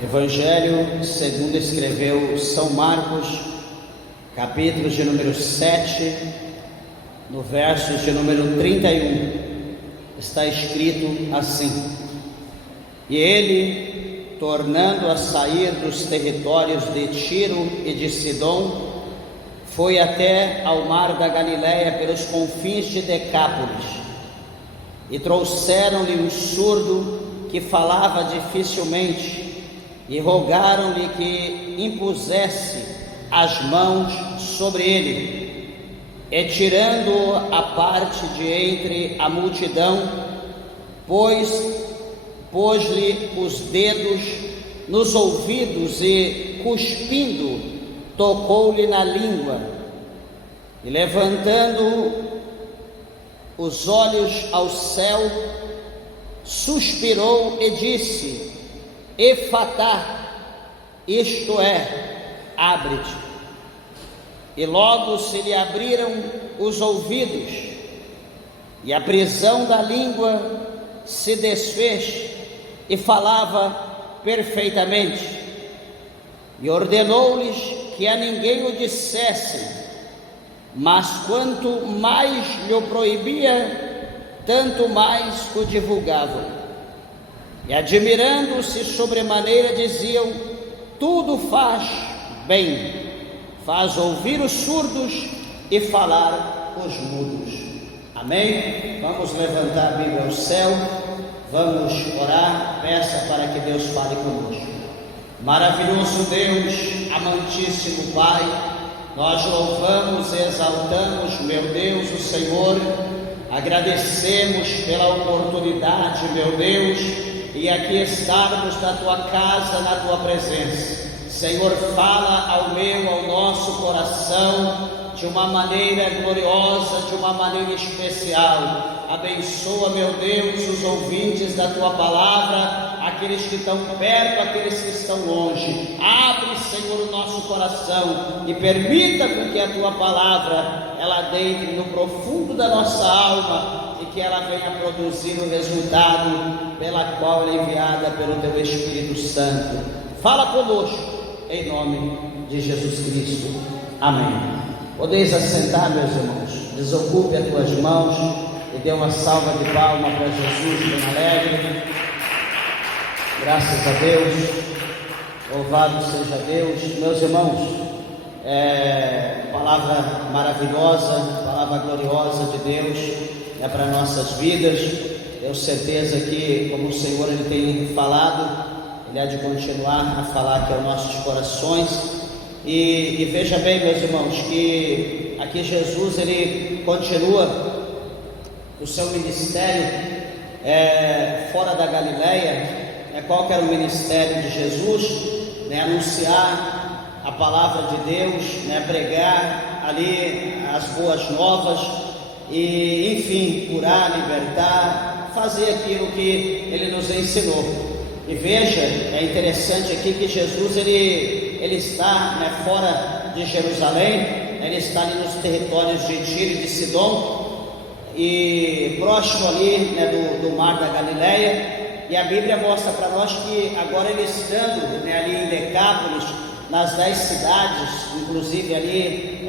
Evangelho segundo escreveu São Marcos, capítulo de número 7, no verso de número 31, está escrito assim: E ele, tornando a sair dos territórios de Tiro e de Sidom, foi até ao mar da Galileia pelos confins de Decápolis, e trouxeram-lhe um surdo que falava dificilmente, e rogaram-lhe que impusesse as mãos sobre ele. E tirando-o à parte de entre a multidão, pôs-lhe os dedos nos ouvidos e, cuspindo, tocou-lhe na língua. E levantando os olhos ao céu, suspirou e disse: Efatá, isto é, abre-te. E logo se lhe abriram os ouvidos, e a prisão da língua se desfez, e falava perfeitamente. E ordenou-lhes que a ninguém o dissessem, mas quanto mais lhe proibia, tanto mais o divulgavam. E admirando-se sobremaneira, diziam: tudo faz bem, faz ouvir os surdos e falar os mudos. Amém? Vamos levantar a Bíblia ao céu, vamos orar, peça para que Deus fale conosco. Maravilhoso Deus, amantíssimo Pai, nós louvamos e exaltamos, meu Deus, o Senhor, agradecemos pela oportunidade, meu Deus, e aqui estarmos na Tua casa, na Tua presença. Senhor, fala ao meu, ao nosso coração, de uma maneira gloriosa, de uma maneira especial. Abençoa, meu Deus, os ouvintes da Tua palavra, aqueles que estão perto, aqueles que estão longe. Abre, Senhor, o nosso coração e permita com que a Tua palavra, ela dentre no profundo da nossa alma e que ela venha produzir o resultado pela qual ela é enviada pelo Teu Espírito Santo. Fala conosco, em nome de Jesus Cristo. Amém. Podeis assentar, meus irmãos. Desocupe as tuas mãos e dê uma salva de palmas para Jesus, bem alegre. Graças a Deus, louvado seja Deus. Meus irmãos, palavra maravilhosa, palavra gloriosa de Deus para nossas vidas. Tenho certeza que, como o Senhor ele tem falado, Ele há de continuar a falar aqui aos nossos corações. E veja bem, meus irmãos, que aqui Jesus ele continua o seu ministério fora da Galileia. Qual que era o ministério de Jesus? Anunciar a palavra de Deus, pregar ali as boas novas e, enfim, curar, libertar, fazer aquilo que Ele nos ensinou. E veja, é interessante aqui que Jesus ele está fora de Jerusalém, ele está ali nos territórios de Tiro e de Sidom, e próximo ali do mar da Galileia. E a Bíblia mostra para nós que agora ele estando ali em Decápolis, nas 10 cidades, inclusive ali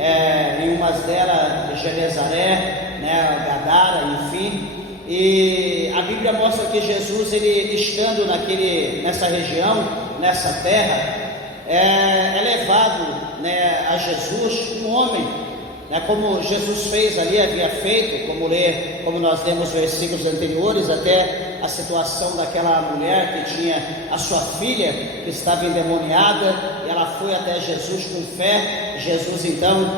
em umas delas Genezaré, Gadara, enfim. E a Bíblia mostra que Jesus, ele estando nessa região, nessa terra, é levado a Jesus um homem, como Jesus fez ali, havia feito, como nós lemos versículos anteriores, até a situação daquela mulher que tinha a sua filha que estava endemoniada, e ela foi até Jesus com fé. Jesus então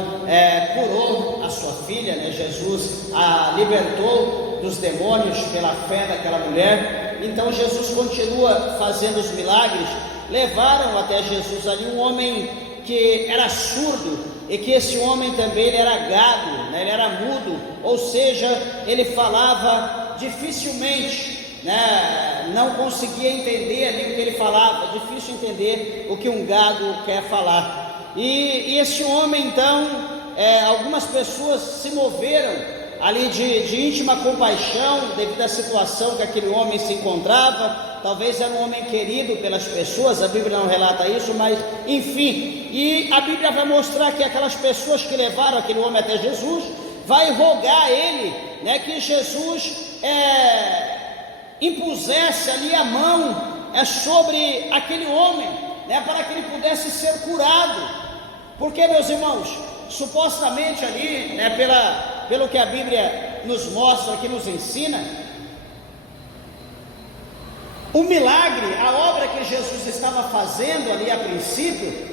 curou a sua filha, Jesus a libertou dos demônios pela fé daquela mulher. Então Jesus continua fazendo os milagres. Levaram até Jesus ali um homem que era surdo, e que esse homem também ele era gago, ele era mudo, ou seja, ele falava dificilmente, não conseguia entender ali o que ele falava, difícil entender o que um gago quer falar. E esse homem então, algumas pessoas se moveram ali de íntima compaixão devido à situação que aquele homem se encontrava, talvez era um homem querido pelas pessoas, a Bíblia não relata isso, mas enfim, e a Bíblia vai mostrar que aquelas pessoas que levaram aquele homem até Jesus, vai rogar a ele, né, que Jesus impusesse ali a mão sobre aquele homem, né, para que ele pudesse ser curado, porque, meus irmãos, supostamente ali, né, pelo que a Bíblia nos mostra, que nos ensina, o milagre, a obra que Jesus estava fazendo ali a princípio,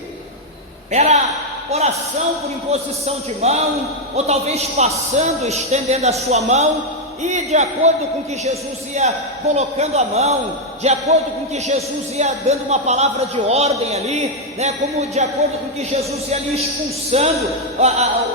era oração por imposição de mão, ou talvez passando, estendendo a sua mão, e de acordo com que Jesus ia colocando a mão, de acordo com que Jesus ia dando uma palavra de ordem ali, né, como de acordo com que Jesus ia ali expulsando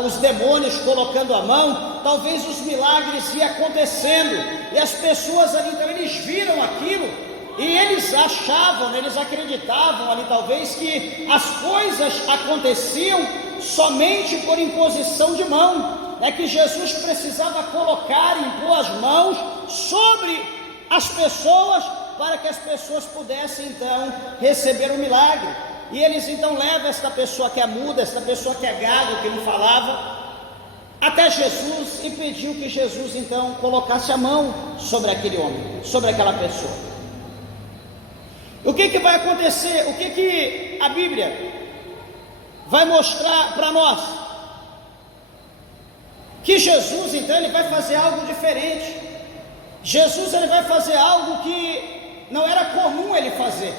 os demônios, colocando a mão, talvez os milagres iam acontecendo, e as pessoas ali, então eles viram aquilo, e eles achavam, né, eles acreditavam ali talvez que as coisas aconteciam somente por imposição de mão, que Jesus precisava colocar, impor as mãos sobre as pessoas, para que as pessoas pudessem então receber o milagre. E eles então levam esta pessoa que é muda, esta pessoa que é gago, que não falava, até Jesus, e pediu que Jesus então colocasse a mão sobre aquele homem, sobre aquela pessoa. O que vai acontecer? O que a Bíblia vai mostrar para nós? Que Jesus então ele vai fazer algo diferente. Jesus ele vai fazer algo que não era comum ele fazer.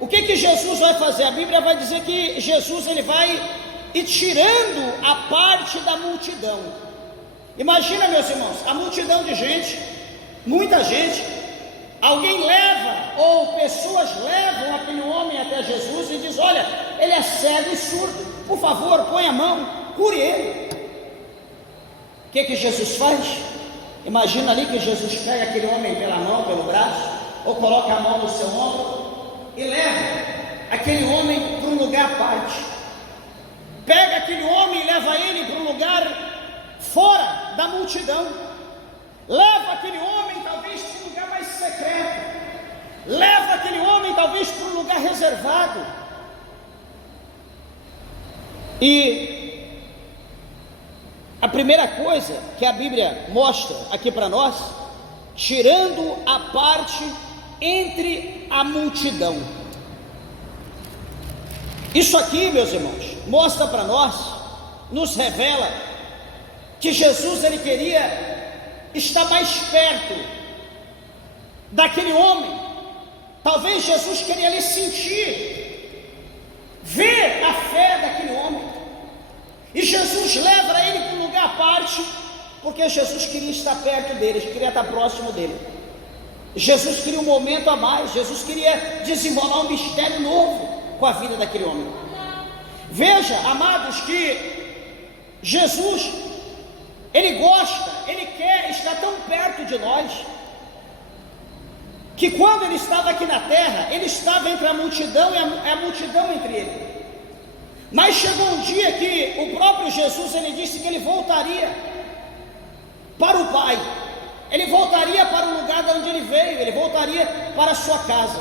O que Jesus vai fazer? A Bíblia vai dizer que Jesus ele vai ir tirando a parte da multidão. Imagina, meus irmãos, a multidão de gente, muita gente, alguém leva, ou pessoas levam aquele homem até Jesus e diz: olha, ele é cego e surdo, por favor, põe a mão, cure ele. O que Jesus faz? Imagina ali que Jesus pega aquele homem pela mão, pelo braço, ou coloca a mão no seu ombro e leva aquele homem para um lugar à parte. Pega aquele homem e leva ele para um lugar fora da multidão. Leva aquele homem talvez para um lugar mais secreto. Leva aquele homem talvez para um lugar reservado. E a primeira coisa que a Bíblia mostra aqui para nós, tirando a parte entre a multidão. Isso aqui, meus irmãos, mostra para nós, nos revela que Jesus ele queria estar mais perto daquele homem. Talvez Jesus queria ali sentir, ver a fé daquele homem. E Jesus leva ele para um lugar à parte, porque Jesus queria estar perto dele, queria estar próximo dele. Jesus queria um momento a mais, Jesus queria desenrolar um mistério novo com a vida daquele homem. Veja, amados, que Jesus, ele gosta, ele quer estar tão perto de nós, que quando ele estava aqui na terra, ele estava entre a multidão e a multidão entre ele. Mas chegou um dia que o próprio Jesus, ele disse que ele voltaria para o Pai, ele voltaria para o lugar de onde ele veio, ele voltaria para a sua casa.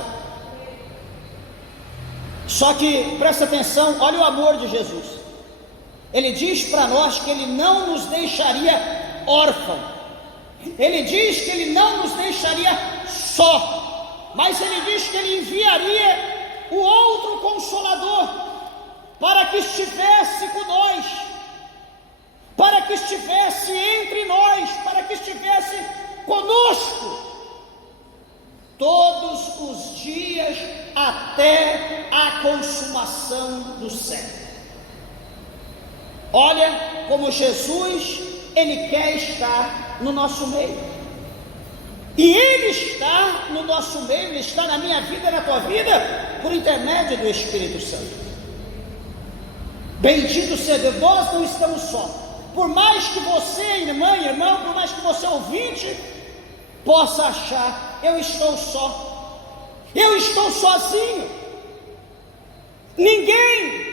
Só que, presta atenção, olha o amor de Jesus. Ele diz para nós que ele não nos deixaria órfão, ele diz que ele não nos deixaria só, mas ele diz que ele enviaria o outro Consolador, para que estivesse com nós, para que estivesse entre nós, para que estivesse conosco, todos os dias até a consumação do século. Olha como Jesus, ele quer estar no nosso meio, e ele está no nosso meio, ele está na minha vida, na tua vida, por intermédio do Espírito Santo. Bendito seja Deus, nós não estamos só. Por mais que você, irmã, irmão, por mais que você ouvinte, possa achar, eu estou só, eu estou sozinho, ninguém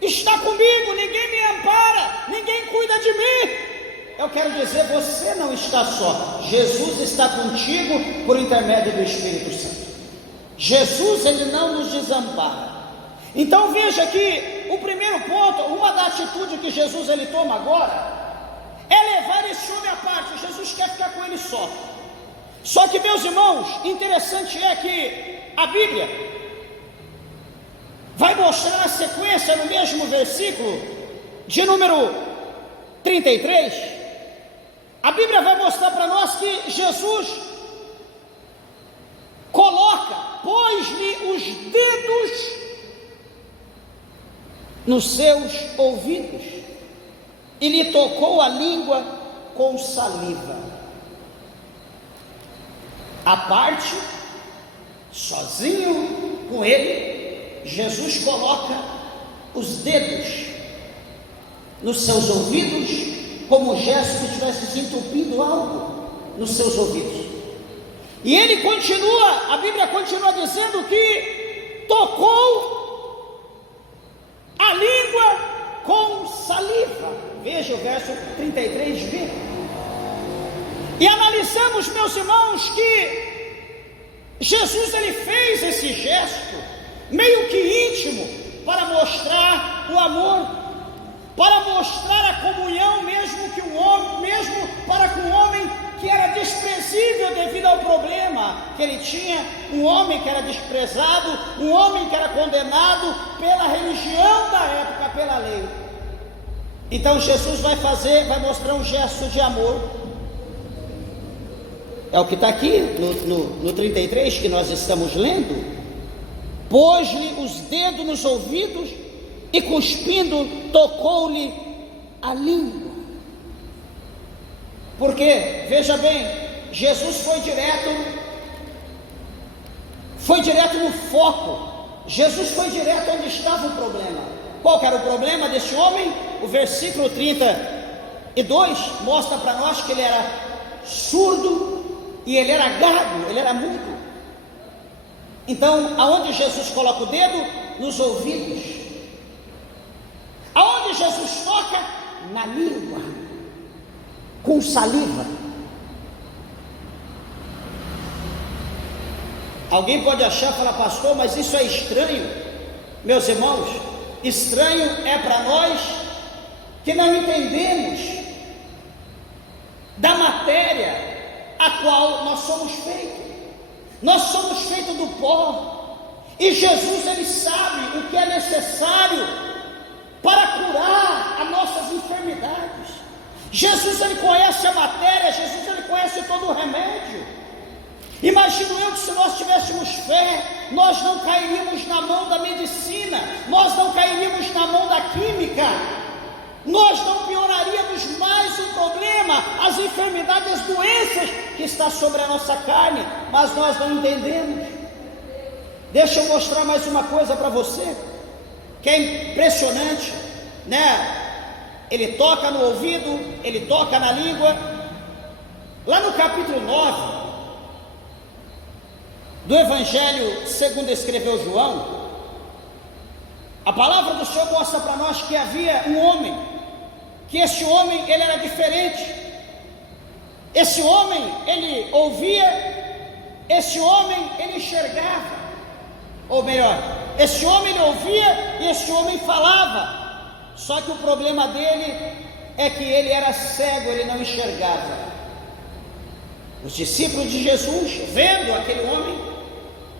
está comigo, ninguém me ampara, ninguém cuida de mim, eu quero dizer, você não está só. Jesus está contigo por intermédio do Espírito Santo. Jesus, ele não nos desampara. Então veja que o primeiro ponto, uma da atitude que Jesus ele toma agora, é levar esse homem à parte. Jesus quer ficar com ele só. Só que, meus irmãos, interessante é que a Bíblia vai mostrar a sequência no mesmo versículo de número 33. A Bíblia vai mostrar para nós que Jesus pôs-lhe os dedos nos seus ouvidos e lhe tocou a língua com saliva. À parte, sozinho com ele, Jesus coloca os dedos nos seus ouvidos, como um gesto que estivesse desentupindo algo nos seus ouvidos. E ele continua, a Bíblia continua dizendo que tocou a língua com saliva. Veja o verso 33b. E analisamos, meus irmãos, que Jesus ele fez esse gesto meio que íntimo para mostrar o amor, para mostrar a comunhão mesmo para com o homem que era desprezível devido ao problema que ele tinha, um homem que era desprezado, um homem que era condenado pela religião da época, pela lei. Então Jesus vai mostrar um gesto de amor. É o que está aqui no 33 que nós estamos lendo. Pôs-lhe os dedos nos ouvidos e cuspindo tocou-lhe a língua. Porque, veja bem, Jesus foi direto no foco. Jesus foi direto onde estava o problema. Qual que era o problema desse homem? O versículo 32 mostra para nós que ele era surdo e ele era gago, ele era mudo. Então, aonde Jesus coloca o dedo? Nos ouvidos. Aonde Jesus toca? Na língua, com saliva. Alguém pode achar, falar, pastor, mas isso é estranho. Meus irmãos, estranho é para nós que não entendemos da matéria a qual nós somos feitos. Nós somos feitos do pó, e Jesus ele sabe o que é necessário para curar as nossas enfermidades. Jesus ele conhece a matéria, Jesus ele conhece todo o remédio. Imagino eu que se nós tivéssemos fé, nós não cairíamos na mão da medicina, nós não cairíamos na mão da química, nós não pioraríamos mais o problema, as enfermidades, as doenças que está sobre a nossa carne, mas nós não entendemos. Deixa eu mostrar mais uma coisa para você, que é impressionante, né? Ele toca no ouvido, ele toca na língua. Lá no capítulo 9 do Evangelho segundo escreveu João, a palavra do Senhor mostra para nós que havia um homem, que esse homem ele era diferente. Esse homem ele ouvia, esse homem ele enxergava, ou melhor, esse homem ele ouvia e esse homem falava. Só que o problema dele é que ele era cego, ele não enxergava. Os discípulos de Jesus, vendo aquele homem,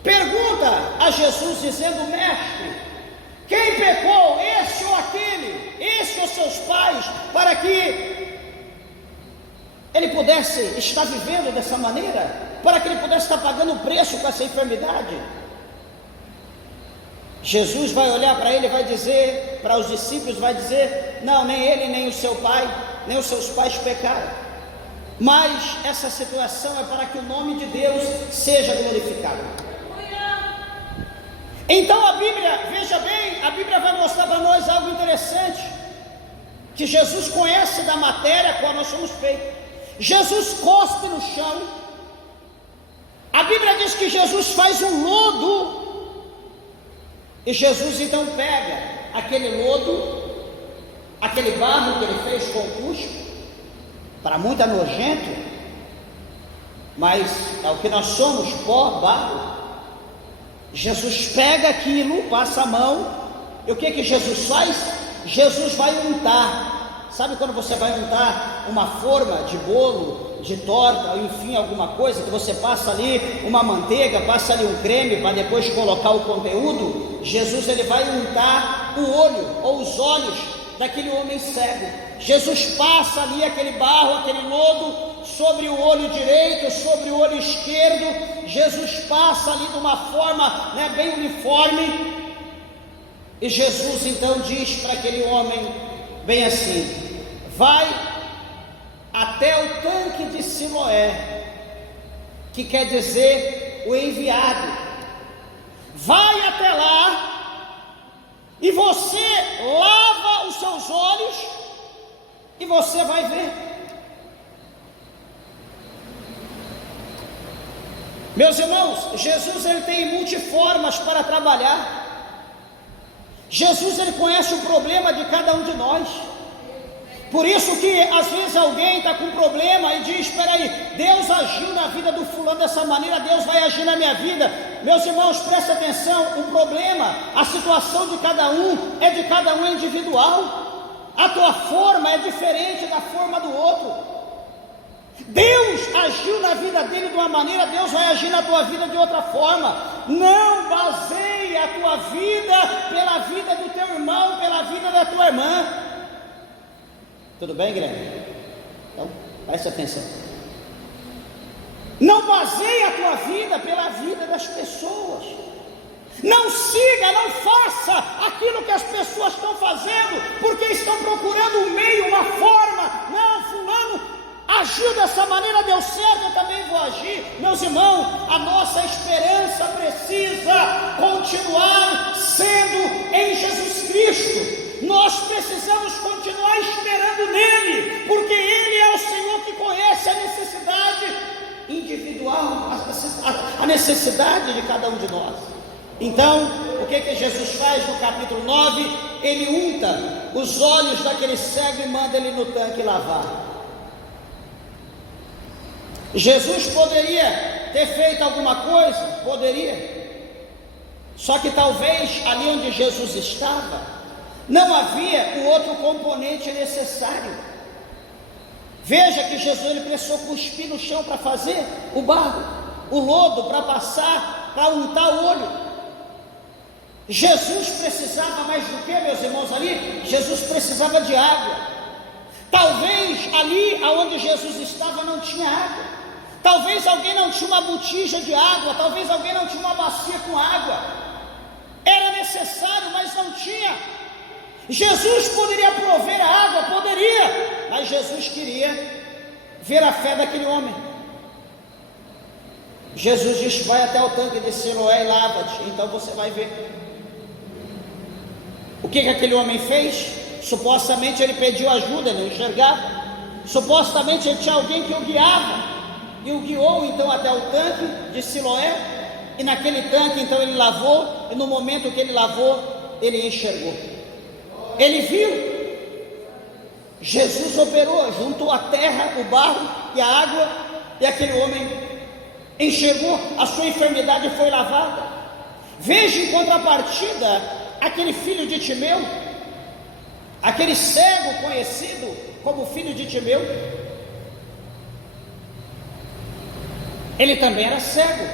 pergunta a Jesus dizendo, mestre, quem pecou, esse ou aquele, esse ou seus pais, para que ele pudesse estar vivendo dessa maneira, para que ele pudesse estar pagando o preço com essa enfermidade? Jesus vai olhar para ele e vai dizer, para os discípulos, vai dizer, não, nem ele, nem o seu pai, nem os seus pais pecaram, mas essa situação é para que o nome de Deus seja glorificado. Então a Bíblia, veja bem, a Bíblia vai mostrar para nós algo interessante, que Jesus conhece da matéria a qual nós somos feitos. Jesus cospe no chão, a Bíblia diz que Jesus faz um lodo, e Jesus então pega aquele lodo, aquele barro que ele fez com o cuspe, para muito é nojento, mas é o que nós somos, pó, barro. Jesus pega aquilo, passa a mão, e o que Jesus faz? Jesus vai untar. Sabe quando você vai untar uma forma de bolo, de torta, enfim, alguma coisa, que você passa ali uma manteiga, passa ali um creme, para depois colocar o conteúdo? Jesus, ele vai untar o olho, ou os olhos daquele homem cego. Jesus passa ali aquele barro, aquele lodo, sobre o olho direito, sobre o olho esquerdo. Jesus passa ali de uma forma, bem uniforme, e Jesus então diz para aquele homem, bem assim: vai até o tanque de Siloé, que quer dizer o enviado. Vai até lá, e você lava os seus olhos, e você vai ver. Meus irmãos, Jesus, ele tem multiformas para trabalhar. Jesus, ele conhece o problema de cada um de nós. Por isso que às vezes alguém está com um problema e diz: espera aí, Deus agiu na vida do fulano dessa maneira, Deus vai agir na minha vida. Meus irmãos, presta atenção, o problema, a situação de cada um é individual. A tua forma é diferente da forma do outro. Deus agiu na vida dele de uma maneira, Deus vai agir na tua vida de outra forma. Não baseie a tua vida pela vida do teu irmão, pela vida da tua irmã. Tudo bem, Guilherme? Então, preste atenção. Não baseie a tua vida pela vida das pessoas. Não siga, não faça aquilo que as pessoas estão fazendo, porque estão procurando um meio, uma forma. Não, fulano agiu dessa maneira, deu certo, eu também vou agir. Meus irmãos, a nossa esperança precisa continuar sendo em Jesus Cristo. Nós precisamos continuar esperando nele, porque ele é o Senhor que conhece a necessidade individual, a necessidade de cada um de nós. Então, o que Jesus faz no capítulo 9? Ele unta os olhos daquele cego e manda ele no tanque lavar. Jesus poderia ter feito alguma coisa? Poderia. Só que talvez ali onde Jesus estava não havia o outro componente necessário. Veja que Jesus, ele precisou cuspir no chão para fazer o barro, o lodo para passar, para untar o olho. Jesus precisava mais do que, meus irmãos, ali? Jesus precisava de água. Talvez ali aonde Jesus estava não tinha água. Talvez alguém não tinha uma botija de água, talvez alguém não tinha uma bacia com água. Era necessário, mas não tinha. Jesus poderia prover a água, poderia, mas Jesus queria ver a fé daquele homem. Jesus disse: vai até o tanque de Siloé e lava-te. Então você vai ver. O que aquele homem fez? Supostamente ele pediu ajuda, ele não enxergava. Supostamente ele tinha alguém que o guiava, e o guiou então até o tanque de Siloé. E naquele tanque então ele lavou, e no momento que ele lavou, ele enxergou. Ele viu. Jesus operou, juntou a terra, o barro e a água, e aquele homem enxergou, a sua enfermidade foi lavada. Veja em contrapartida aquele filho de Timeu, aquele cego conhecido como filho de Timeu. Ele também era cego,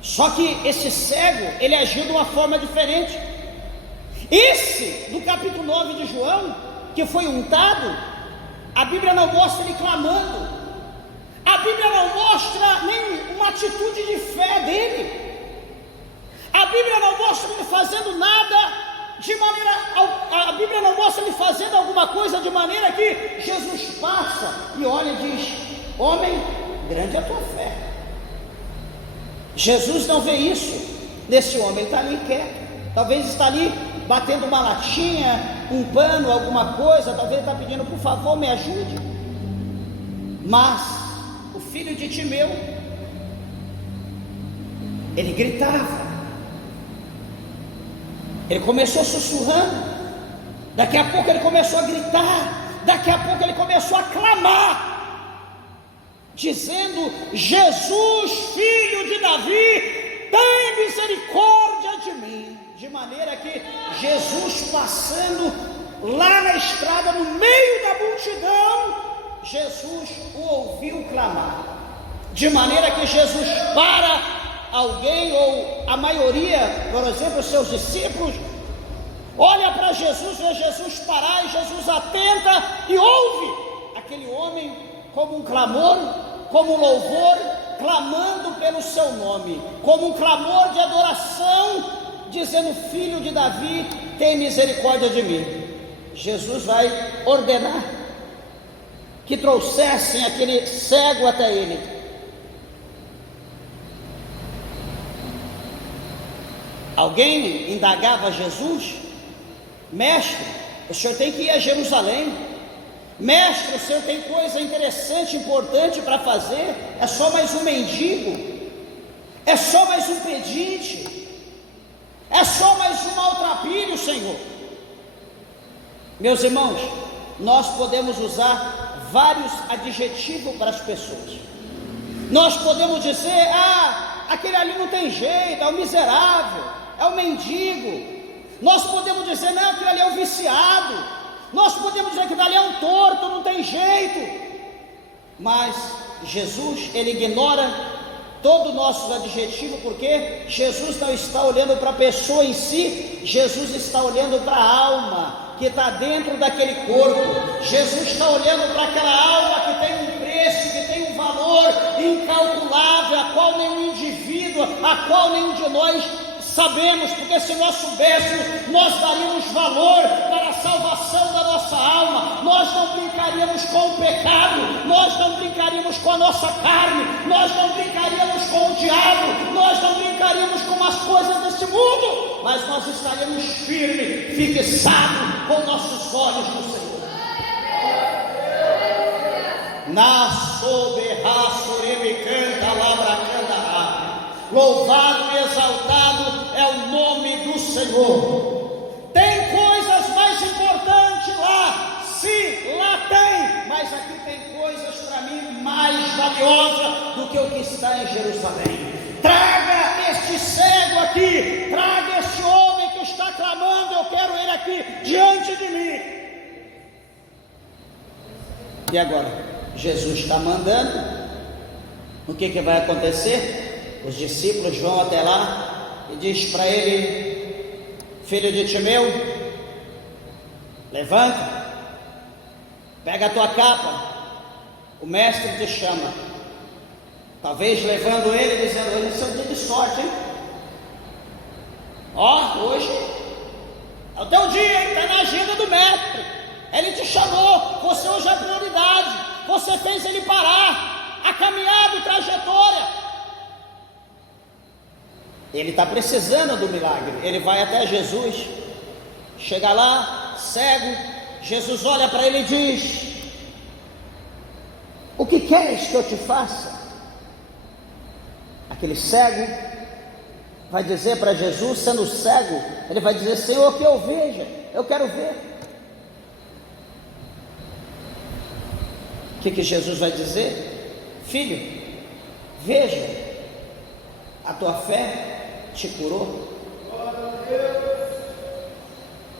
só que esse cego, ele agiu de uma forma diferente. Esse, do capítulo 9 de João, que foi untado, a Bíblia não mostra ele clamando, a Bíblia não mostra nem uma atitude de fé dele, a Bíblia não mostra ele fazendo nada de maneira, a Bíblia não mostra ele fazendo alguma coisa de maneira que Jesus passa e olha e diz: homem, grande é a tua fé. Jesus não vê isso nesse homem, ele está ali quieto, talvez está ali batendo uma latinha, um pano, alguma coisa, talvez ele está pedindo: por favor, me ajude. Mas o filho de Timeu, ele gritava, ele começou sussurrando, daqui a pouco ele começou a gritar: Daqui a pouco ele começou a clamar, dizendo: Jesus, filho de Davi, tem misericórdia de mim. De maneira que Jesus, passando lá na estrada, no meio da multidão, Jesus o ouviu clamar. De maneira que Jesus para alguém, ou a maioria, por exemplo, os seus discípulos, olha para Jesus, vê Jesus parar, e Jesus atenta e ouve aquele homem como um clamor, como um louvor, clamando pelo seu nome, como um clamor de adoração, dizendo: filho de Davi, tem misericórdia de mim. Jesus vai ordenar que trouxessem aquele cego até ele. Alguém indagava a Jesus: mestre, o senhor tem que ir a Jerusalém. Mestre, o senhor tem coisa interessante, importante para fazer. É só mais um mendigo, é só mais um pedinte, é só mais um maltrapilho, Senhor. Meus irmãos, nós podemos usar vários adjetivos para as pessoas. Nós podemos dizer: aquele ali não tem jeito, é o miserável, é o mendigo. Nós podemos dizer: não, aquele ali é o viciado. Nós podemos dizer que aquele ali é um torto, não tem jeito. Mas Jesus, ele ignora todo o nosso adjetivo, porque Jesus não está olhando para a pessoa em si, Jesus está olhando para a alma que está dentro daquele corpo. Jesus está olhando para aquela alma que tem um preço, que tem um valor incalculável, a qual nenhum indivíduo, a qual nenhum de nós sabemos, porque se nós soubéssemos, nós daríamos valor para a salvação da nossa alma. Nós não brincaríamos com o pecado, nós não brincaríamos com a nossa carne, nós não brincaríamos com o diabo, nós não brincaríamos com as coisas deste mundo, mas nós estaríamos firmes, fixados com nossos olhos no Senhor. Na soberraçorebicanta labracanda, louvado e exaltado é o nome do Senhor. Tem coisas mais importantes lá, sim, lá tem, mas aqui tem coisas para mim mais valiosas do que o que está em Jerusalém. Traga este cego aqui, traga este homem que está clamando, eu quero ele aqui diante de mim. E agora, Jesus está mandando, o que vai acontecer? Os discípulos vão até lá e diz para ele: filho de Timeu, levanta, pega a tua capa, o mestre te chama. Talvez levando ele, dizendo: hoje é um dia de sorte, hein? Hoje é o teu dia, hein? Está na agenda do mestre, ele te chamou, você hoje é prioridade, você fez ele parar a caminhada, a trajetória. Ele está precisando do milagre. Ele vai até Jesus, chega lá, cego. Jesus olha para ele e diz: o que queres que eu te faça? Aquele cego vai dizer para Jesus, sendo cego, ele vai dizer: Senhor, que eu veja, eu quero ver. O que Jesus vai dizer? Filho, veja, a tua fé te curou.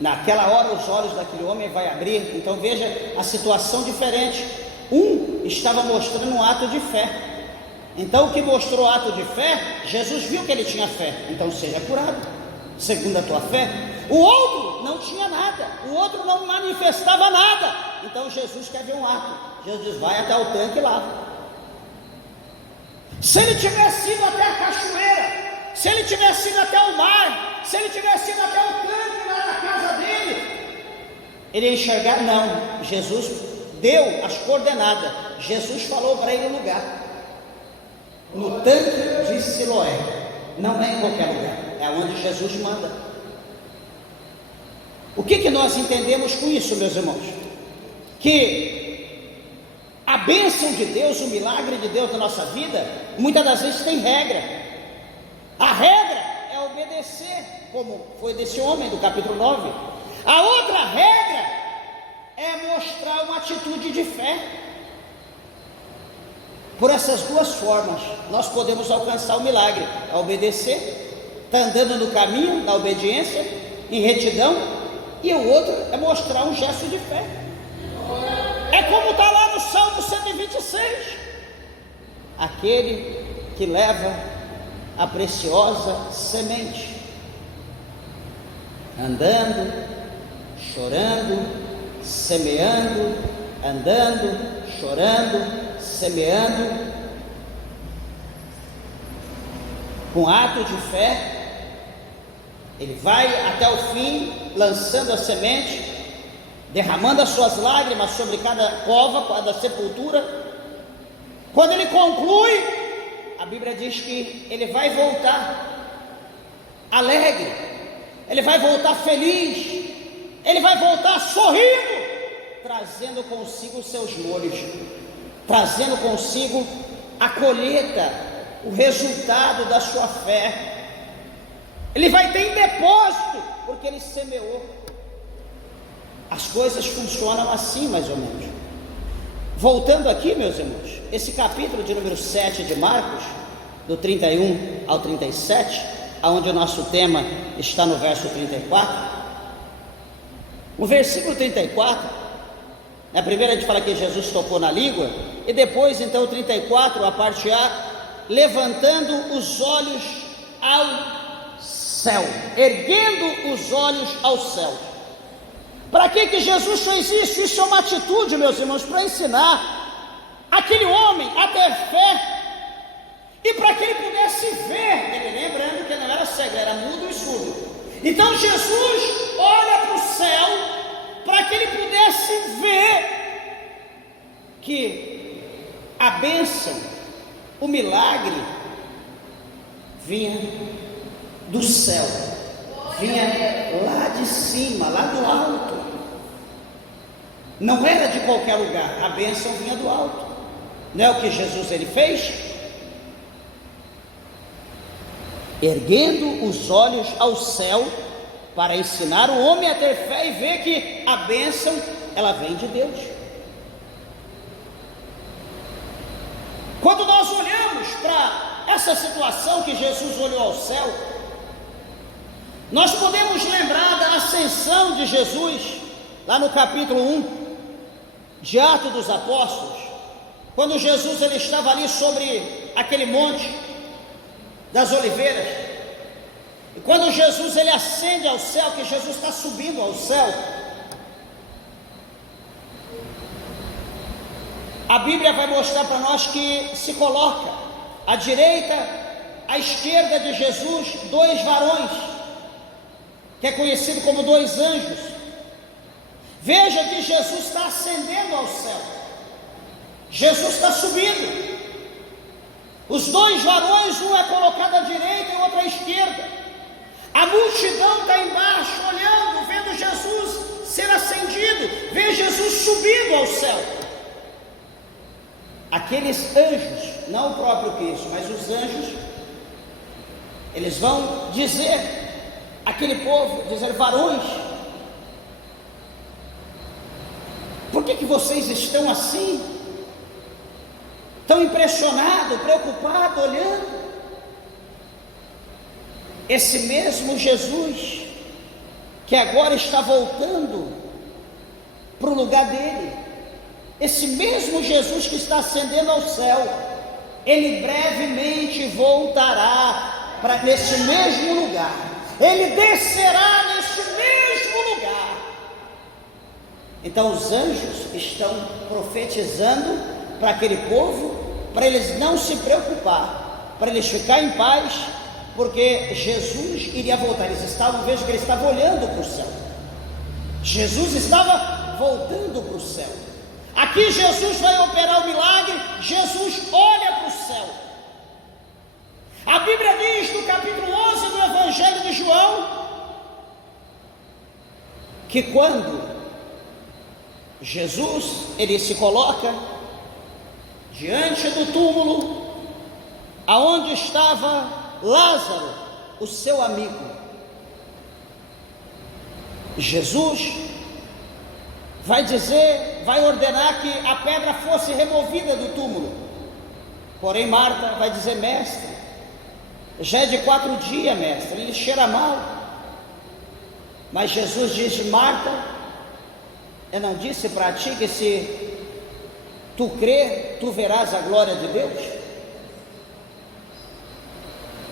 Naquela hora os olhos daquele homem vai abrir. Então veja a situação diferente. Um estava mostrando um ato de fé. Então o que mostrou ato de fé, Jesus viu que ele tinha fé, então seja curado, segundo a tua fé. O outro não tinha nada, o outro não manifestava nada. Então Jesus quer ver um ato. Jesus diz: vai até o tanque lá. Se ele tivesse ido até a cachoeira, se ele tivesse ido até o mar, se ele tivesse ido até o tanque lá na casa dele, ele ia enxergar. Não, Jesus deu as coordenadas. Jesus falou para ele o lugar: no tanque de Siloé. Não é em qualquer lugar, é onde Jesus manda. O que nós entendemos com isso, meus irmãos? Que a bênção de Deus, o milagre de Deus na nossa vida, muitas das vezes tem regra. A regra é obedecer, como foi desse homem do capítulo 9. A outra regra é mostrar uma atitude de fé. Por essas duas formas, nós podemos alcançar o milagre: a obedecer, está andando no caminho da obediência, em retidão, e o outro é mostrar um gesto de fé. É como está lá no Salmo 126, aquele que leva a preciosa semente, andando, chorando, semeando, andando, chorando, semeando, com ato de fé, ele vai até o fim, lançando a semente, derramando as suas lágrimas sobre cada cova, cada sepultura. Quando ele conclui, a Bíblia diz que ele vai voltar alegre, ele vai voltar feliz, ele vai voltar sorrindo, trazendo consigo os seus molhos, trazendo consigo a colheita, o resultado da sua fé. Ele vai ter em depósito, porque ele semeou. As coisas funcionam assim, mais ou menos. Voltando aqui, meus irmãos, esse capítulo de número 7 de Marcos, do 31 ao 37, onde o nosso tema está no verso 34. O versículo 34, primeiro a gente fala que Jesus tocou na língua, e depois então o 34, a parte A, levantando os olhos ao céu, erguendo os olhos ao céu. Para que Jesus fez isso? Isso é uma atitude, meus irmãos, para ensinar aquele homem a ter fé, e para que ele pudesse ver, lembrando que não era cego, era mudo e surdo. Então Jesus olha para o céu, para que ele pudesse ver que a bênção, o milagre, vinha do céu, vinha lá de cima, lá do alto. Não era de qualquer lugar, a bênção vinha do alto. Não é o que Jesus ele fez? Erguendo os olhos ao céu, para ensinar o homem a ter fé e ver que a bênção, ela vem de Deus. Quando nós olhamos para essa situação que Jesus olhou ao céu, nós podemos lembrar da ascensão de Jesus, lá no capítulo 1 de Atos dos Apóstolos, quando Jesus ele estava ali sobre aquele monte das oliveiras, e quando Jesus ele ascende ao céu, que Jesus está subindo ao céu, a Bíblia vai mostrar para nós que se coloca à direita, à esquerda de Jesus, dois varões, que é conhecido como dois anjos. Veja que Jesus está ascendendo ao céu, Jesus está subindo. Os dois varões, um é colocado à direita e o outro à esquerda. A multidão está embaixo, olhando, vendo Jesus ser ascendido, vê Jesus subindo ao céu. Aqueles anjos, não o próprio Cristo, mas os anjos, eles vão dizer àquele povo, dizer: varões, por que vocês estão assim? Tão impressionado, preocupado, olhando. Esse mesmo Jesus, que agora está voltando para o lugar dele, esse mesmo Jesus que está ascendendo ao céu, ele brevemente voltará para nesse mesmo lugar, ele descerá nesse mesmo lugar. Então os anjos estão profetizando para aquele povo, para eles não se preocupar, para eles ficarem em paz, porque Jesus iria voltar. Eles estavam, veja que ele estava olhando para o céu, Jesus estava voltando para o céu. Aqui Jesus vai operar o milagre, Jesus olha para o céu. A Bíblia diz no capítulo 11 do Evangelho de João, que quando Jesus ele se coloca diante do túmulo, aonde estava Lázaro, o seu amigo, Jesus vai ordenar que a pedra fosse removida do túmulo. Porém Marta vai dizer: mestre, já é de 4 dias, mestre, ele cheira mal. Mas Jesus diz: Marta, eu não disse para ti que se tu crer, tu verás a glória de Deus?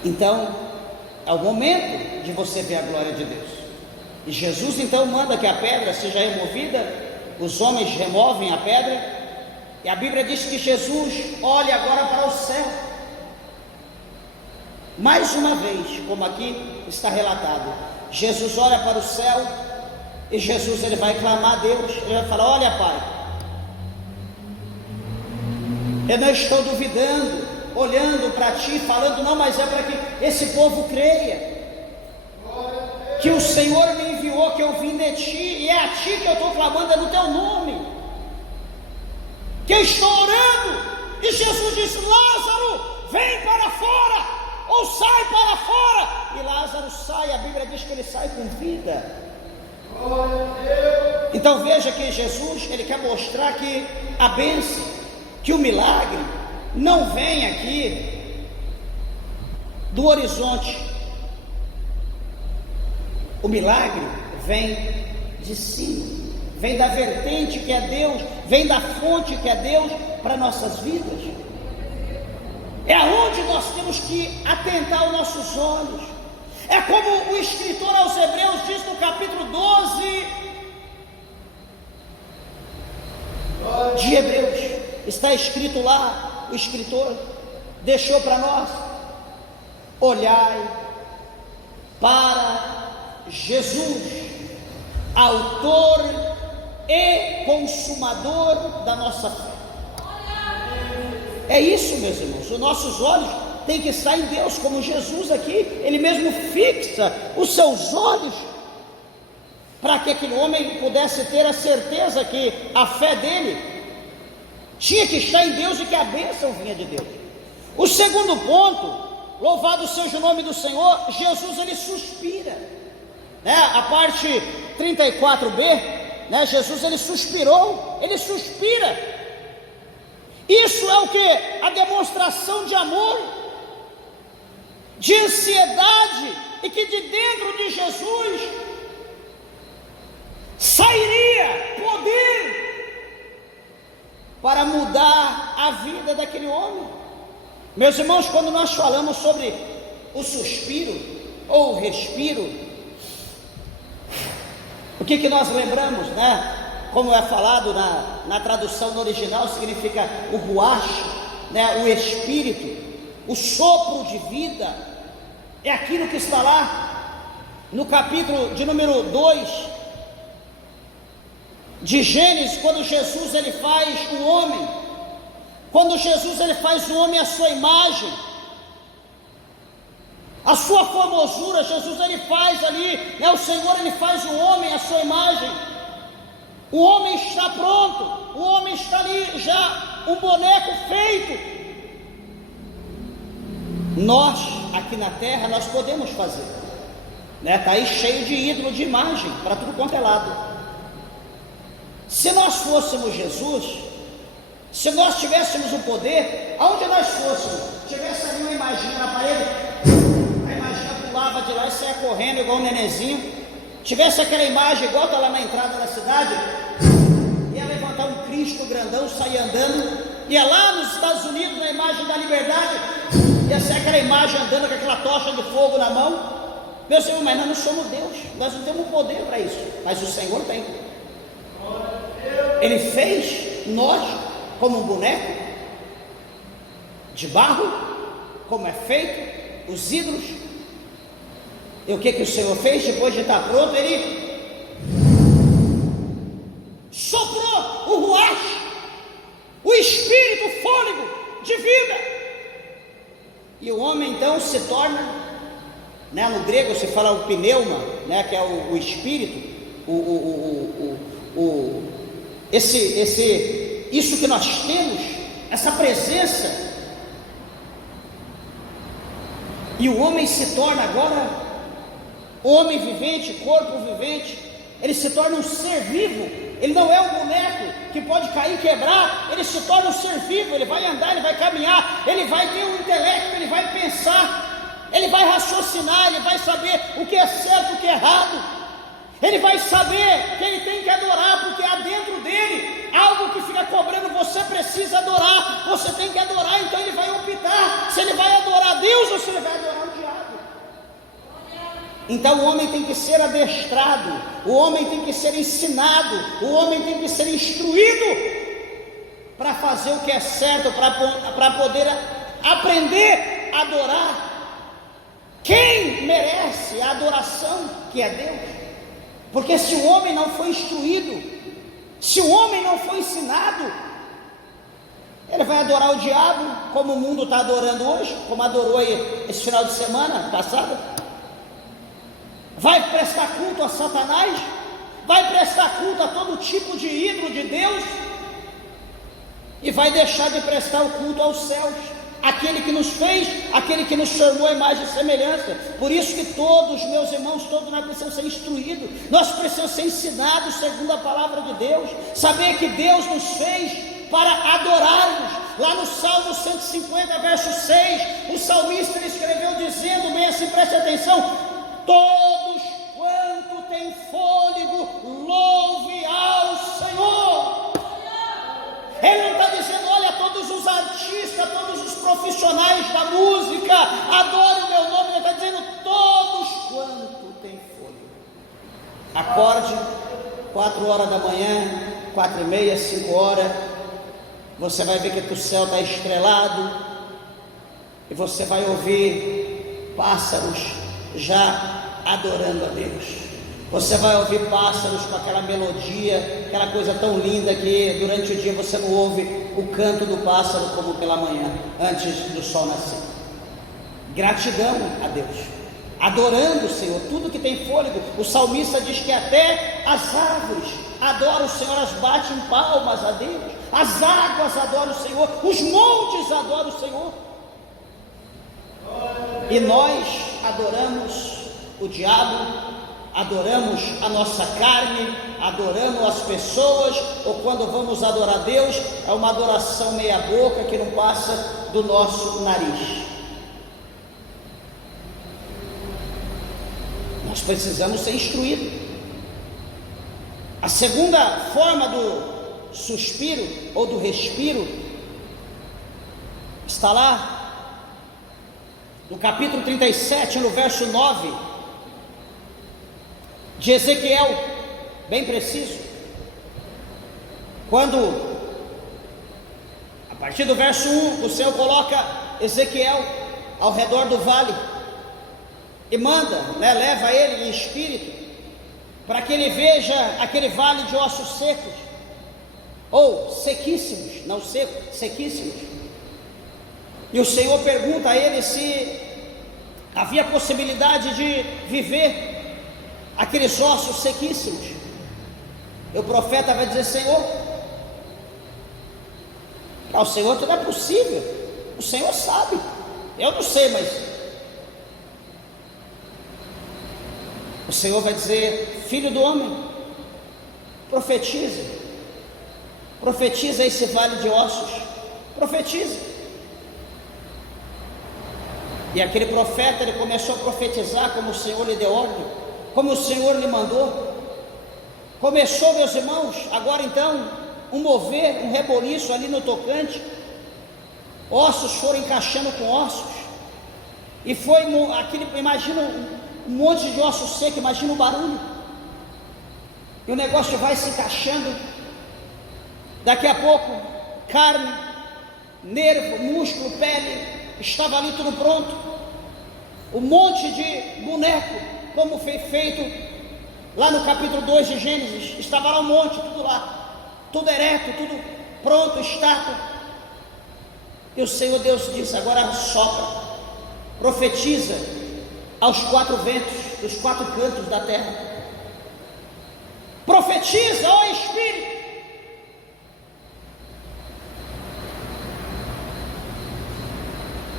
Então, é o momento de você ver a glória de Deus. E Jesus então manda que a pedra seja removida. Os homens removem a pedra, e a Bíblia diz que Jesus olha agora para o céu. Mais uma vez, como aqui está relatado, Jesus olha para o céu, e Jesus ele vai clamar a Deus. Ele vai falar: olha, Pai, eu não estou duvidando, olhando para ti, falando, não, mas é para que esse povo creia que o Senhor me enviou, que eu vim de ti, e é a ti que eu estou clamando, é no teu nome que eu estou orando. E Jesus disse: Lázaro, vem para fora, ou sai para fora. E Lázaro sai, a Bíblia diz que ele sai com vida. Então veja que Jesus, ele quer mostrar que a bênção, que o milagre não vem aqui do horizonte. O milagre vem de cima, vem da vertente que é Deus, vem da fonte que é Deus para nossas vidas. É aonde nós temos que atentar os nossos olhos. É como o escritor aos Hebreus diz no capítulo 12 de Hebreus, está escrito lá, o escritor deixou para nós: olhai para Jesus, autor e consumador da nossa fé. É isso, meus irmãos, os nossos olhos têm que estar em Deus, como Jesus aqui, ele mesmo fixa os seus olhos, para que aquele homem pudesse ter a certeza que a fé dele tinha que estar em Deus e que a bênção vinha de Deus. O segundo ponto, louvado seja o nome do Senhor, Jesus ele suspira, né? A parte 34b, né? Jesus ele suspirou, ele suspira. Isso é o que? A demonstração de amor, de ansiedade, e que de dentro de Jesus sairia poder para mudar a vida daquele homem. Meus irmãos, quando nós falamos sobre o suspiro ou o respiro, o que nós lembramos, né? Como é falado na tradução no original, significa o ruach, né? O espírito, o sopro de vida. É aquilo que está lá no capítulo de número 2 de Gênesis, quando Jesus ele faz o homem, quando Jesus ele faz o homem à sua imagem, a sua formosura. Jesus ele faz ali, né? O Senhor ele faz o homem à sua imagem. O homem está pronto, o homem está ali já, um boneco feito. Nós aqui na terra nós podemos fazer, né? Está aí cheio de ídolo, de imagem para tudo quanto é lado. Se nós fôssemos Jesus, se nós tivéssemos o poder, aonde nós fôssemos, tivesse ali uma imagem na parede, a imagem pulava de lá e saia correndo igual um nenenzinho. Tivesse aquela imagem igual está lá na entrada da cidade, ia levantar um Cristo grandão, sair andando, ia lá nos Estados Unidos, na imagem da liberdade, ia ser aquela imagem andando com aquela tocha de fogo na mão. Meu Senhor, mas nós não somos Deus, nós não temos poder para isso, mas o Senhor tem. Ele fez nós como um boneco de barro, como é feito os ídolos. E o que o Senhor fez? Depois de estar pronto, ele soprou o ruach, o espírito, o fôlego de vida, e o homem então se torna, né, no grego se fala o pneuma, né, que é o espírito, isso que nós temos, essa presença, e o homem se torna agora homem vivente, corpo vivente, ele se torna um ser vivo. Ele não é um boneco que pode cair e quebrar, ele se torna um ser vivo. Ele vai andar, ele vai caminhar, ele vai ter um intelecto, ele vai pensar, ele vai raciocinar, ele vai saber o que é certo e o que é errado. Ele vai saber que ele tem que adorar, porque há dentro dele algo que fica cobrando: você precisa adorar, você tem que adorar. Então ele vai optar se ele vai adorar Deus ou se ele vai adorar o diabo. Então o homem tem que ser adestrado, o homem tem que ser ensinado, o homem tem que ser instruído para fazer o que é certo, para poder aprender a adorar quem merece a adoração, que é Deus. Porque se o homem não foi instruído, se o homem não foi ensinado, ele vai adorar o diabo, como o mundo está adorando hoje, como adorou aí esse final de semana passado. Vai prestar culto a Satanás, vai prestar culto a todo tipo de ídolo de Deus, e vai deixar de prestar o culto aos céus, aquele que nos fez, aquele que nos formou a imagem e semelhança. Por isso que todos, meus irmãos, todos nós precisamos ser instruídos, nós precisamos ser ensinados segundo a palavra de Deus, saber que Deus nos fez para adorarmos. Lá no Salmo 150, verso 6, o salmista ele escreveu dizendo, bem assim, preste atenção: todos quanto têm fôlego, louve ao Senhor. Ele não está dizendo, olha, todos os artistas, todos os profissionais da música, adorem o meu nome. Ele está dizendo, todos quanto têm fôlego. Acorde 4 horas da manhã, 4h30, 5 horas, você vai ver que o céu está estrelado, e você vai ouvir pássaros já adorando a Deus. Você vai ouvir pássaros com aquela melodia, aquela coisa tão linda que durante o dia você não ouve o canto do pássaro como pela manhã, antes do sol nascer. Gratidão a Deus, adorando o Senhor, tudo que tem fôlego. O salmista diz que até as árvores adoram o Senhor, elas batem palmas a Deus, as águas adoram o Senhor, os montes adoram o Senhor. E nós adoramos o diabo, adoramos a nossa carne, adoramos as pessoas, ou quando vamos adorar Deus, é uma adoração meia boca que não passa do nosso nariz. Nós precisamos ser instruídos. A segunda forma do suspiro ou do respiro está lá no capítulo 37, no verso 9 de Ezequiel, bem preciso, quando a partir do verso 1 o Senhor coloca Ezequiel ao redor do vale e manda, leva ele em espírito para que ele veja aquele vale de ossos secos, ou sequíssimos, não secos, sequíssimos. E o Senhor pergunta a ele se havia possibilidade de viver aqueles ossos sequíssimos. E o profeta vai dizer: Senhor, ao Senhor tudo é possível, o Senhor sabe, eu não sei, mas o Senhor vai dizer: filho do homem, profetiza esse vale de ossos, profetiza. E aquele profeta, ele começou a profetizar como o Senhor lhe deu ordem, como o Senhor lhe mandou. Começou, meus irmãos, agora então, um mover, um reboliço ali no tocante. Ossos foram encaixando com ossos, e foi aquele, imagina um monte de ossos secos, imagina o barulho, e o negócio vai se encaixando. Daqui a pouco, carne, nervo, músculo, pele, estava ali tudo pronto. Um monte de boneco, como foi feito lá no capítulo 2 de Gênesis, estava lá um monte, tudo lá, tudo ereto, tudo pronto, estátua. E o Senhor Deus disse: agora sopra, profetiza aos 4 ventos, dos 4 cantos da terra, profetiza, ó Espírito.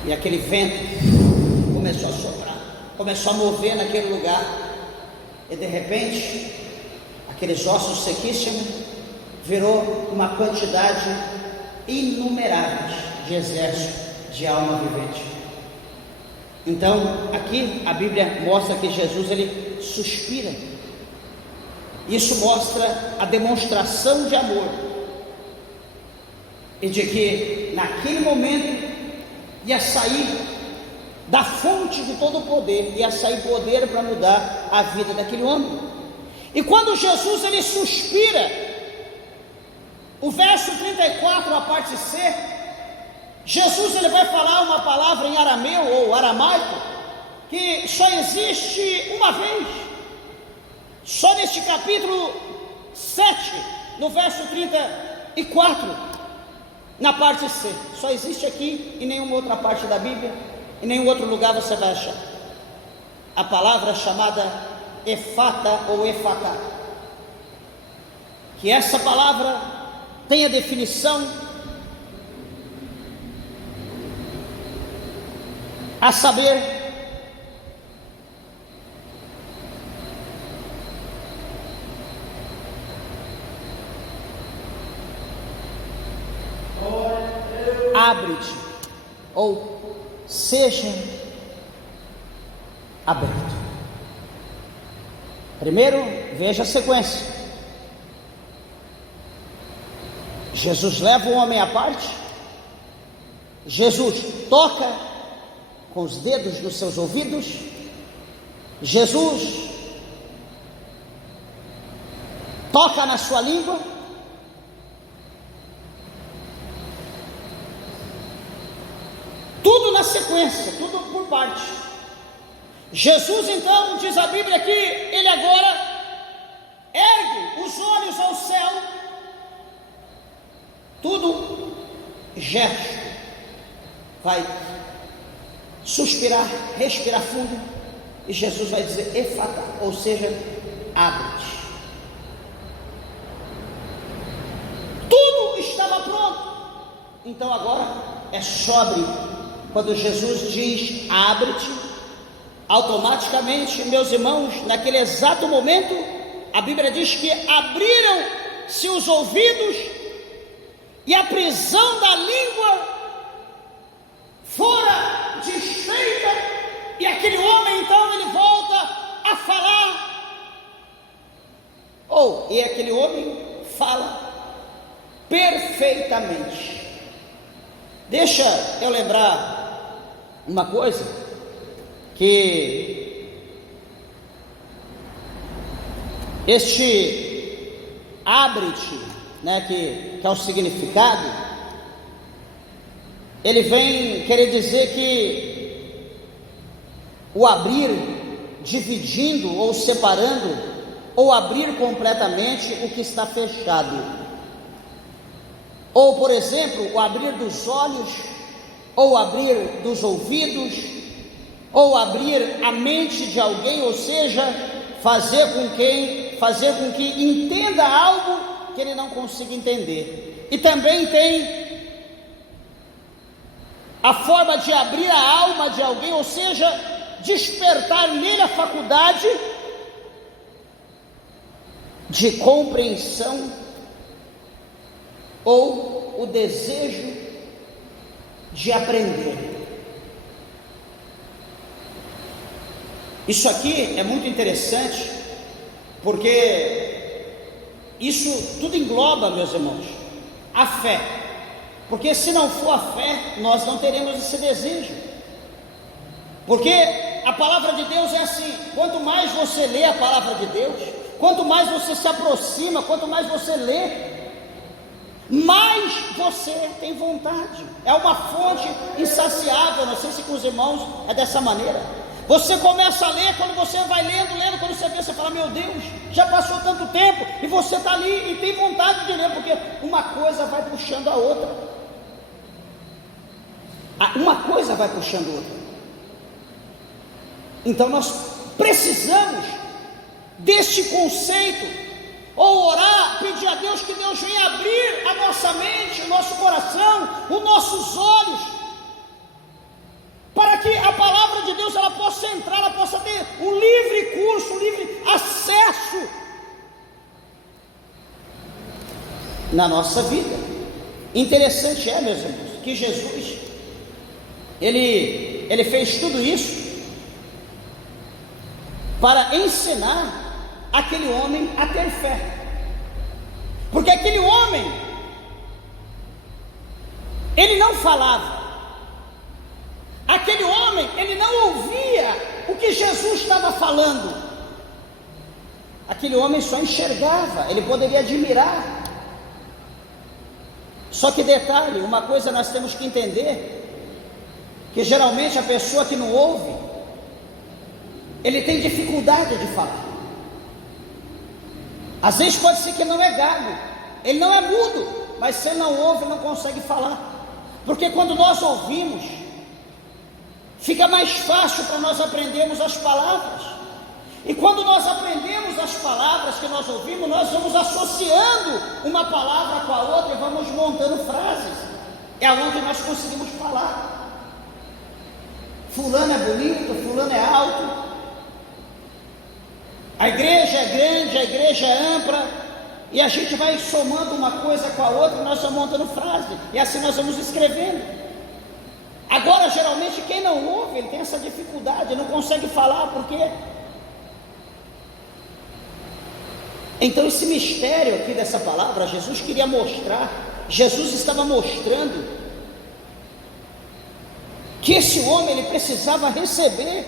E aquele vento começou a soprar, começou a mover naquele lugar, e de repente aqueles ossos sequíssimos, virou uma quantidade inumerável de exército de alma vivente. Então, aqui a Bíblia mostra que Jesus, ele suspira. Isso mostra a demonstração de amor, e de que naquele momento ia sair da fonte de todo o poder, ia sair poder para mudar a vida daquele homem. E quando Jesus, ele suspira, o verso 34, a parte C, Jesus, ele vai falar uma palavra em arameu ou aramaico, que só existe uma vez, só neste capítulo 7, no verso 34, na parte C, só existe aqui, em nenhuma outra parte da Bíblia, em nenhum outro lugar você vai achar a palavra chamada efata ou efatá, que essa palavra tem a definição a saber, abre-te, ou seja aberto. Primeiro, veja a sequência. Jesus leva o homem à parte, Jesus toca com os dedos nos seus ouvidos, Jesus toca na sua língua, tudo na sequência, tudo por parte. Jesus, então, diz a Bíblia que ele agora ergue os olhos ao céu, tudo gesto, vai suspirar, respirar fundo, e Jesus vai dizer efata, ou seja, abre-te. Tudo estava pronto, então agora é só abrir. Quando Jesus diz abre-te, automaticamente, meus irmãos, naquele exato momento, a Bíblia diz que abriram-se os ouvidos e a prisão da língua fora desfeita, e aquele homem então ele volta a falar, e aquele homem fala perfeitamente. Deixa eu lembrar uma coisa, que este abre-te, né, que é o significado, ele vem querer dizer que o abrir, dividindo ou separando, ou abrir completamente o que está fechado, ou por exemplo, o abrir dos olhos, ou abrir dos ouvidos, ou abrir a mente de alguém, ou seja, fazer com que entenda algo que ele não consiga entender. E também tem a forma de abrir a alma de alguém, ou seja, despertar nele a faculdade de compreensão ou o desejo de aprender. Isso aqui é muito interessante, porque isso tudo engloba, meus irmãos, a fé. Porque se não for a fé, nós não teremos esse desejo. Porque a palavra de Deus é assim: quanto mais você lê a palavra de Deus, quanto mais você se aproxima, quanto mais você lê, mais você tem vontade. É uma fonte insaciável. Não sei se com os irmãos é dessa maneira. Você começa a ler, quando você vai lendo, quando você vê, você fala: meu Deus, já passou tanto tempo, e você está ali e tem vontade de ler, porque uma coisa vai puxando a outra. Uma coisa vai puxando a outra. Então nós precisamos deste conceito, ou orar, pedir a Deus que Deus venha abrir a nossa mente, o nosso coração, os nossos olhos, para que a palavra de Deus ela possa entrar, ela possa ter um livre curso, um livre acesso na nossa vida. Interessante meus irmãos, que Jesus, ele fez tudo isso para ensinar aquele homem a ter fé, porque aquele homem, ele não falava, aquele homem, ele não ouvia o que Jesus estava falando, aquele homem só enxergava, ele poderia admirar. Só que detalhe, uma coisa nós temos que entender, que geralmente a pessoa que não ouve, ele tem dificuldade de falar. Às vezes pode ser que ele não é gago, ele não é mudo, mas se ele não ouve, ele não consegue falar, porque quando nós ouvimos, fica mais fácil para nós aprendermos as palavras. E quando nós aprendemos as palavras que nós ouvimos, nós vamos associando uma palavra com a outra e vamos montando frases. É onde nós conseguimos falar. Fulano é bonito, fulano é alto. A igreja é grande, a igreja é ampla. E a gente vai somando uma coisa com a outra e nós vamos montando frase. E assim nós vamos escrevendo. Agora, geralmente, quem não ouve, ele tem essa dificuldade, não consegue falar, por quê? Então esse mistério aqui dessa palavra, Jesus queria mostrar, Jesus estava mostrando que esse homem, ele precisava receber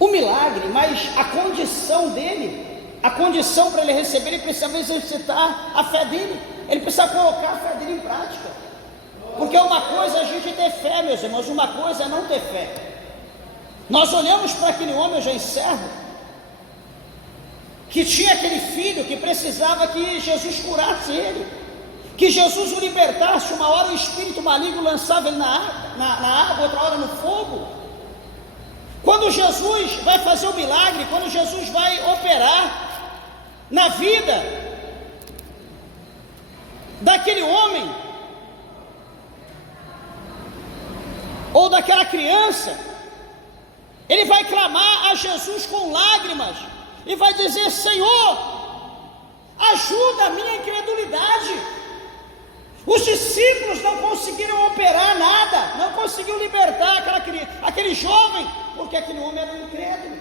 o milagre, mas a condição dele, a condição para ele receber, ele precisava exercitar a fé dele, ele precisava colocar a fé dele em prática, porque uma coisa é a gente ter fé, meus irmãos, uma coisa é não ter fé. Nós olhamos para aquele homem, eu já encerro, que tinha aquele filho que precisava que Jesus curasse ele, que Jesus o libertasse. Uma hora o espírito maligno lançava ele na água, outra hora no fogo. Quando Jesus vai fazer o milagre, quando Jesus vai operar na vida daquele homem ou daquela criança, ele vai clamar a Jesus com lágrimas e vai dizer: Senhor, ajuda a minha incredulidade. Os discípulos não conseguiram operar nada, não conseguiram libertar aquele jovem, porque aquele homem era um incrédulo.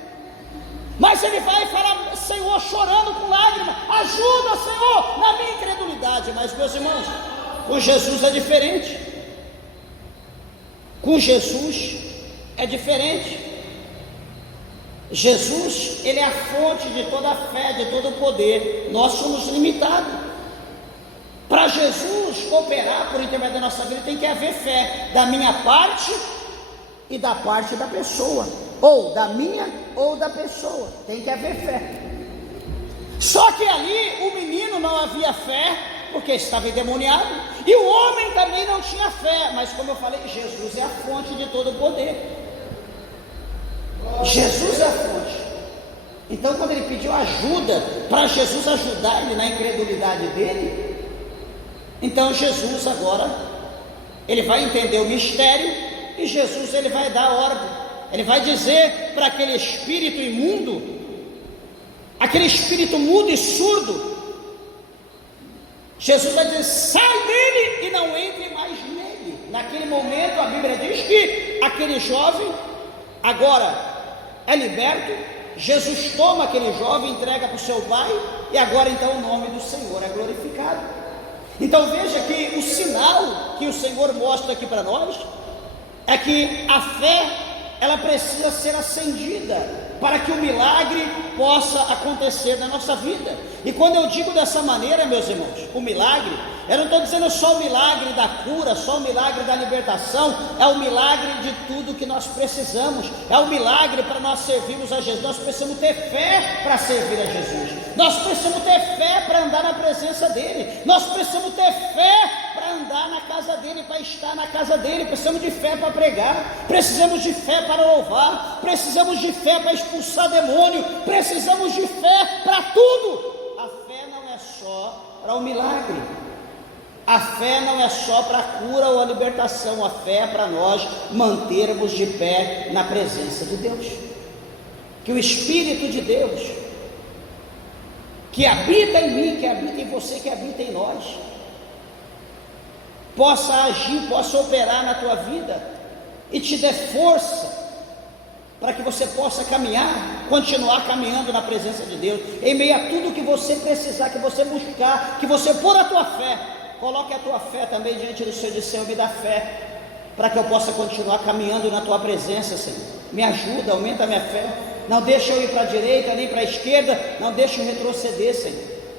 Mas ele vai falar, Senhor, chorando com lágrimas: ajuda, Senhor, na minha incredulidade. Mas, meus irmãos, com Jesus é diferente. Com Jesus é diferente. Jesus, ele é a fonte de toda a fé, de todo o poder. Nós somos limitados. Para Jesus operar por intermédio da nossa vida, tem que haver fé da minha parte e da parte da pessoa, ou da minha ou da pessoa, tem que haver fé. Só que ali o menino não havia fé, porque estava endemoniado, e o homem também não tinha fé. Mas como eu falei, Jesus é a fonte de todo o poder. Jesus é a fonte. Então quando ele pediu ajuda, para Jesus ajudar ele na incredulidade dele, então Jesus agora, ele vai entender o mistério, e Jesus, ele vai dar ordem, ele vai dizer para aquele espírito imundo, aquele espírito mudo e surdo, Jesus vai dizer: sai dele e não entre mais nele. Naquele momento a Bíblia diz que aquele jovem agora é liberto. Jesus toma aquele jovem, entrega para o seu pai, e agora então o nome do Senhor é glorificado. Então veja que o sinal que o Senhor mostra aqui para nós é que a fé, ela precisa ser acendida para que o milagre possa acontecer na nossa vida. E quando eu digo dessa maneira, meus irmãos, o milagre, eu não estou dizendo só o milagre da cura, só o milagre da libertação, é o milagre de tudo que nós precisamos, é o milagre para nós servirmos a Jesus. Nós precisamos ter fé para servir a Jesus, nós precisamos ter fé para andar na presença dEle, nós precisamos ter fé para andar na casa dEle, para estar na casa dEle, precisamos de fé para pregar, precisamos de fé para louvar, precisamos de fé para expulsar demônio, precisamos de fé para tudo. A fé não é só para o milagre, a fé não é só para a cura ou a libertação, a fé é para nós mantermos de pé na presença de Deus, que o Espírito de Deus, que habita em mim, que habita em você, que habita em nós, possa agir, possa operar na tua vida e te dê força para que você possa caminhar, continuar caminhando na presença de Deus, em meio a tudo que você precisar, que você buscar, que você pôr a tua fé. Coloque a tua fé também diante do Senhor, de Senhor, me dá fé, para que eu possa continuar caminhando na tua presença, Senhor. Me ajuda, aumenta a minha fé. Não deixa eu ir para a direita, nem para a esquerda, não deixa eu retroceder, Senhor,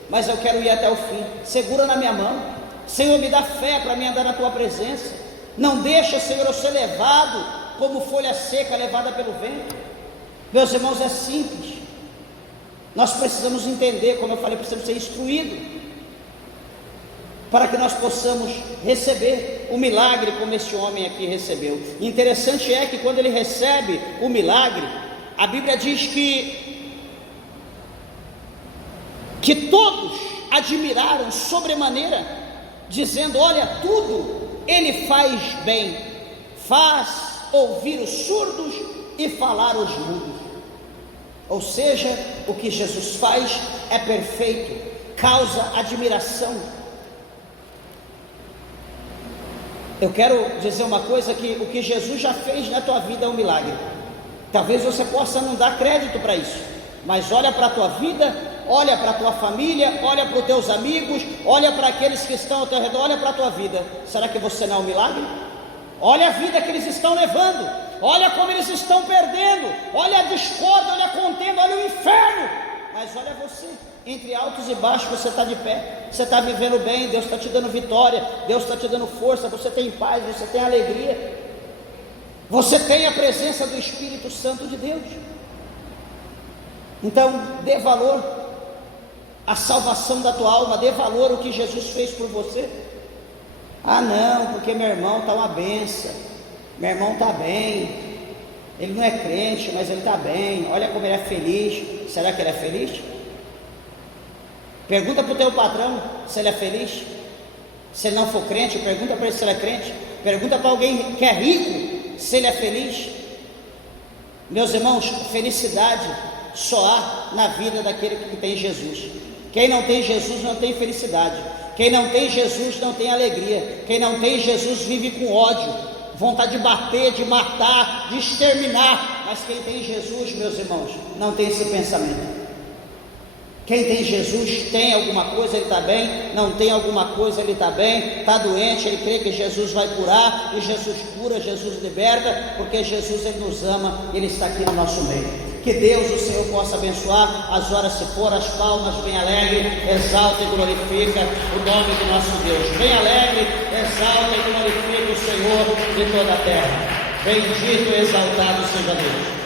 mas eu quero ir até o fim. Segura na minha mão, Senhor, me dá fé para me andar na tua presença. Não deixa, Senhor, eu ser levado como folha seca levada pelo vento. Meus irmãos, é simples. Nós precisamos entender, como eu falei, precisamos ser instruídos, para que nós possamos receber o milagre como esse homem aqui recebeu. Interessante é que quando ele recebe o milagre, a Bíblia diz que todos admiraram sobremaneira, dizendo: olha, tudo ele faz bem, faz ouvir os surdos e falar os mudos. Ou seja, o que Jesus faz é perfeito, causa admiração. Eu quero dizer uma coisa, que o que Jesus já fez na tua vida é um milagre. Talvez você possa não dar crédito para isso, mas olha para a tua vida, olha para a tua família, olha para os teus amigos, olha para aqueles que estão ao teu redor, olha para a tua vida. Será que você não é um milagre? Olha a vida que eles estão levando, olha como eles estão perdendo, olha a discórdia, olha a contenda, olha o inferno. Mas olha você, entre altos e baixos você está de pé, você está vivendo bem, Deus está te dando vitória, Deus está te dando força, você tem paz, você tem alegria, você tem a presença do Espírito Santo de Deus. Então dê valor à salvação da tua alma, dê valor ao que Jesus fez por você. Ah não, porque meu irmão está uma benção, meu irmão está bem, ele não é crente, mas ele está bem, olha como ele é feliz. Será que ele é feliz? Pergunta para o teu patrão se ele é feliz. Se ele não for crente, pergunta para ele se ele é crente. Pergunta para alguém que é rico se ele é feliz. Meus irmãos, felicidade só há na vida daquele que tem Jesus. Quem não tem Jesus não tem felicidade. Quem não tem Jesus não tem alegria. Quem não tem Jesus vive com ódio, vontade de bater, de matar, de exterminar. Mas quem tem Jesus, meus irmãos, não tem esse pensamento. Quem tem Jesus tem alguma coisa, ele está bem. Não tem alguma coisa, ele está bem. Está doente, ele crê que Jesus vai curar, e Jesus cura, Jesus liberta, porque Jesus, ele nos ama, ele está aqui no nosso meio. Que Deus, o Senhor, possa abençoar. As horas se for, as palmas, bem alegre, exalta e glorifica o nome do nosso Deus. Bem alegre, exalta e glorifica o Senhor de toda a terra. Bendito e exaltado seja Deus.